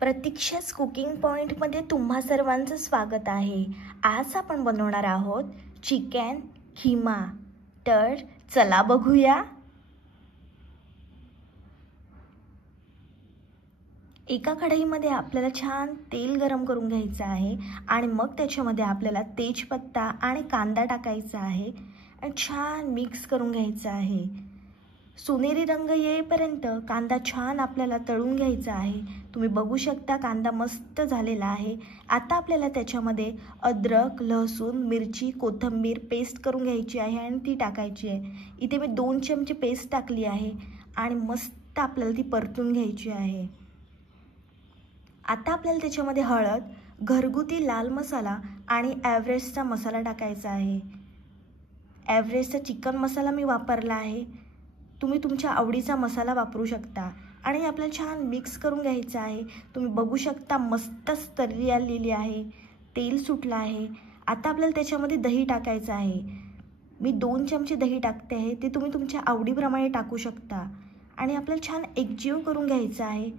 प्रतीक्षा's cooking पॉइंटमध्ये तुम्हा सर्वांचं स्वागत आहे। आज आपण बनवणार आहोत चिकन खीमा। तर चला बघूया। एका कढईमध्ये आपल्याला छान तेल गरम करून घ्यायचं आहे आणि मग त्याच्यामध्ये आपल्याला तेजपत्ता आणि कांदा टाकायचा आहे आणि छान मिक्स करून घ्यायचा आहे। सोनेरी रंग येईपर्यंत कांदा छान आपल्याला तळून घ्यायचा आहे। तुम्ही बघू शकता कांदा मस्त झालेला आहे। आता आपल्याला त्याच्यामध्ये अद्रक, लसूण, मिरची, कोथिंबीर पेस्ट करून घ्यायची आहे आणि ती टाकायची आहे। इथे मी 2 चमचे पेस्ट टाकली आहे आणि मस्त आपल्याला ती परतून घ्यायची आहे। आता आपल्याला त्याच्यामध्ये हळद, घरगुती लाल मसाला आणि एव्हरेस्टचा मसाला टाकायचा आहे। एव्हरेस्टचा चिकन मसाला मी वापरला आहे। तुम्ही तुमच्या आवडीचा मसाला वापरू शकता आणि आपल्याला छान मिक्स करून घ्यायचं आहे। तुम्ही बघू शकता मस्त तर्री आलेली आहे, तेल सुटलं आहे। आता आपल्याला त्याच्यामध्ये दही टाकायचं आहे। मी 2 चमचे दही टाकते आहे, ते तुम्ही तुमच्या आवडीप्रमाणे टाकू शकता आणि आपल्याला छान एकजीव करून घ्यायचं आहे।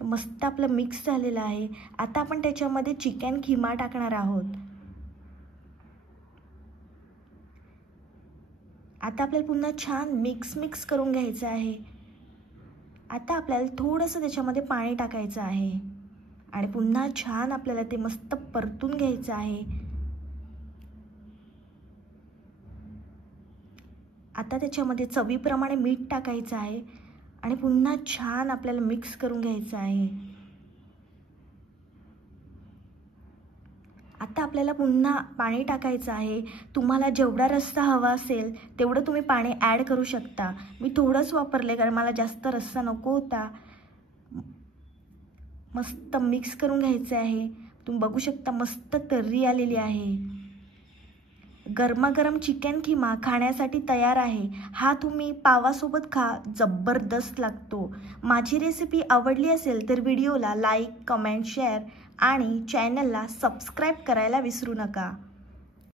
तर मस्त आपलं मिक्स झालेलं आहे। आता आपण त्याच्यामध्ये चिकन खीमा टाकणार आहोत। आता आपल्याला पुन्हा छान मिक्स करून घ्यायचं आहे। आता आपल्याला थोडंसं त्याच्यामध्ये पाणी टाकायचं आहे आणि पुन्हा छान आपल्याला ते मस्त परतून घ्यायचं आहे। आता त्याच्यामध्ये चवीप्रमाणे मीठ टाकायचं आहे आणि पुन्हा छान आपल्याला मिक्स करून घ्यायचं आहे। आता आपल्याला पुन्हा पाणी टाकायचं आहे। तुम्हाला जेवढा रस्सा हवा असेल तेवढं तुम्ही पाणी ॲड करू शकता। मी थोडंच वापरले कारण मला जास्त रस्सा नको होता। मस्त मिक्स करून घ्यायचं आहे। तुम्ही बघू शकता मस्त तर्री आलेली आहे। गरमागरम चिकन खीमा खाण्यासाठी तयार आहे। हा तुम्ही पावासोबत खा, जबरदस्त लागतो। माझी रेसिपी आवडली असेल तर व्हिडिओला लाईक, कमेंट, शेअर आणि चॅनलला सबस्क्राईब करायला विसरू नका।